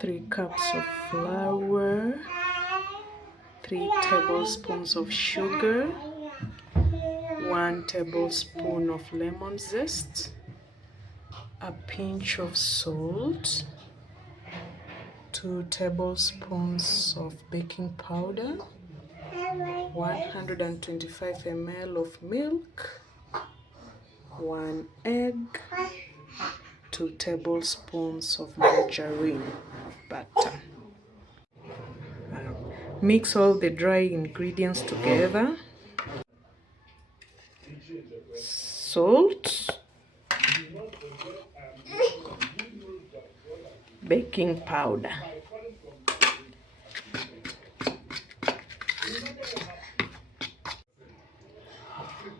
3 cups of flour, 3 tablespoons of sugar, 1 tablespoon of lemon zest, a pinch of salt, 2 tablespoons of baking powder, 125 ml of milk, 1 egg, 2 tablespoons of margarine butter. Mix all the dry ingredients together. Salt, baking powder,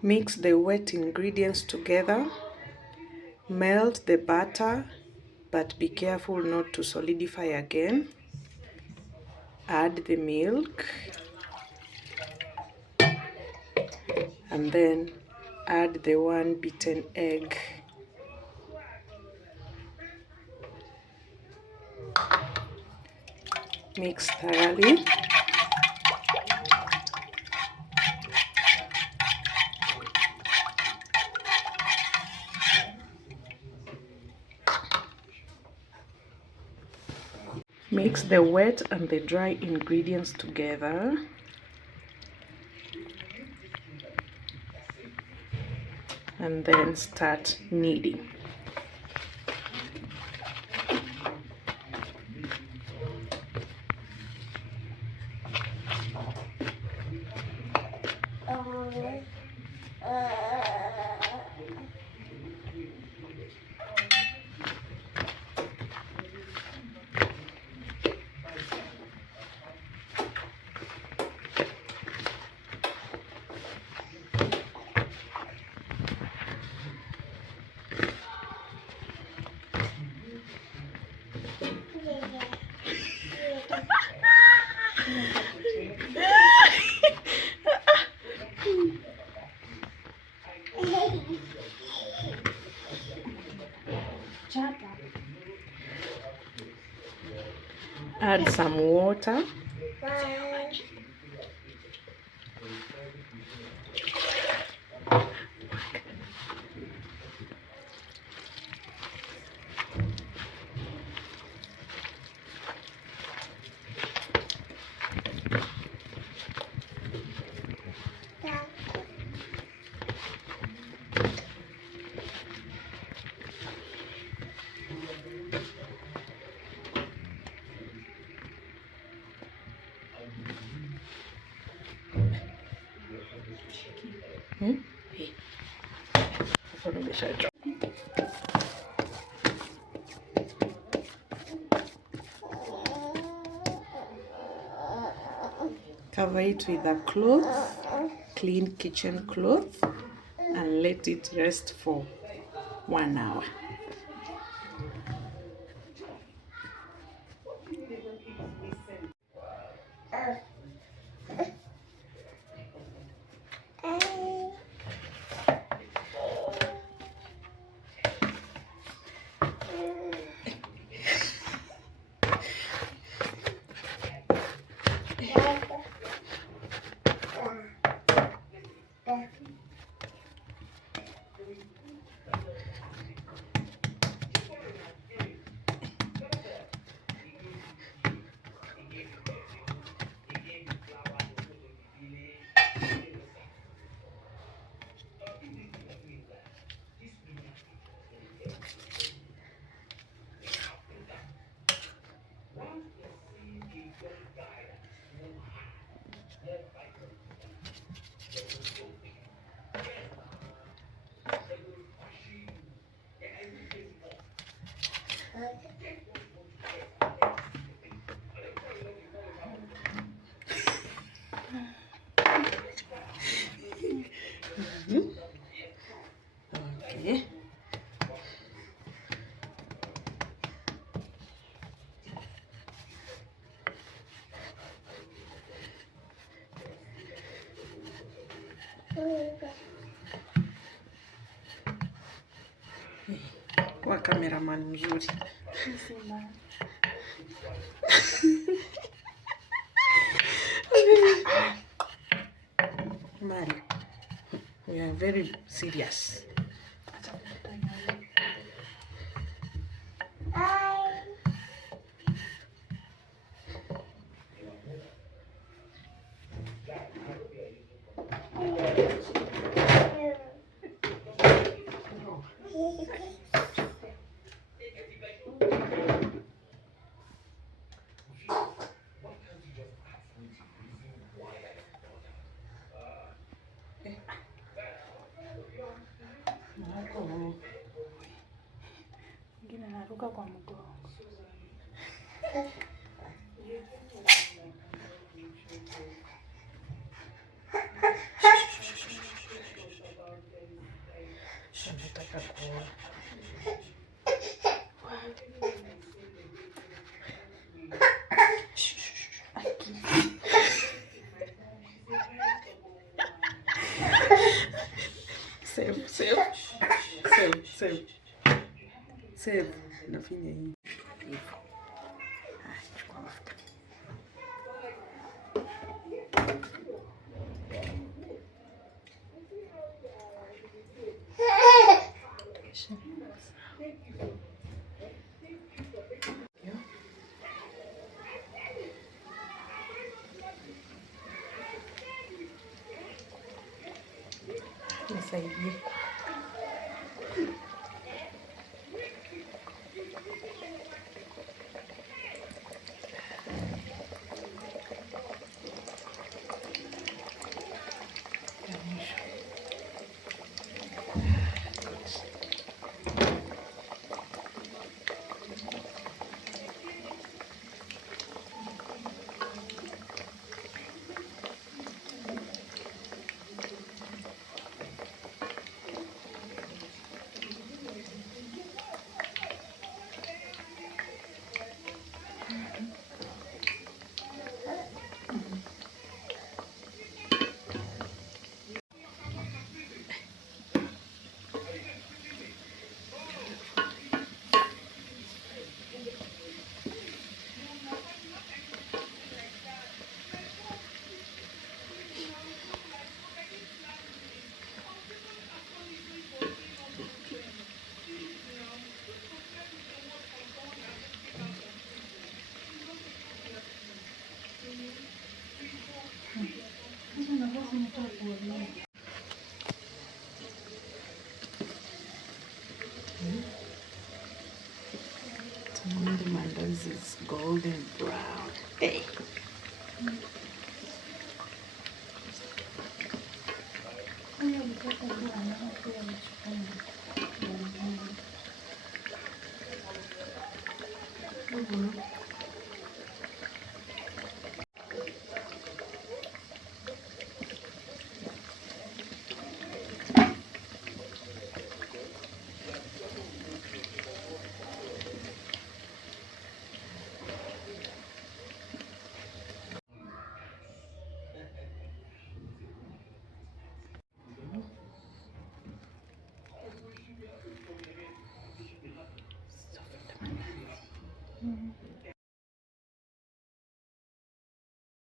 mix the wet ingredients together. Melt the butter, but be careful not to solidify again. Add the milk and then add the 1 beaten egg. Mix thoroughly. Mix the wet and the dry ingredients together. And then start kneading. Add some water. Cover it with a cloth, clean kitchen cloth, and let it rest for 1 hour. Okay. Kwa cameraman mzuri. Mali, we are very serious. Mwingine anaruka kwa mgongo. Nataka kuona. Save. Nafinya hii. Chukua mafuta. Nisaidie. The mandazi is golden brown. Hey.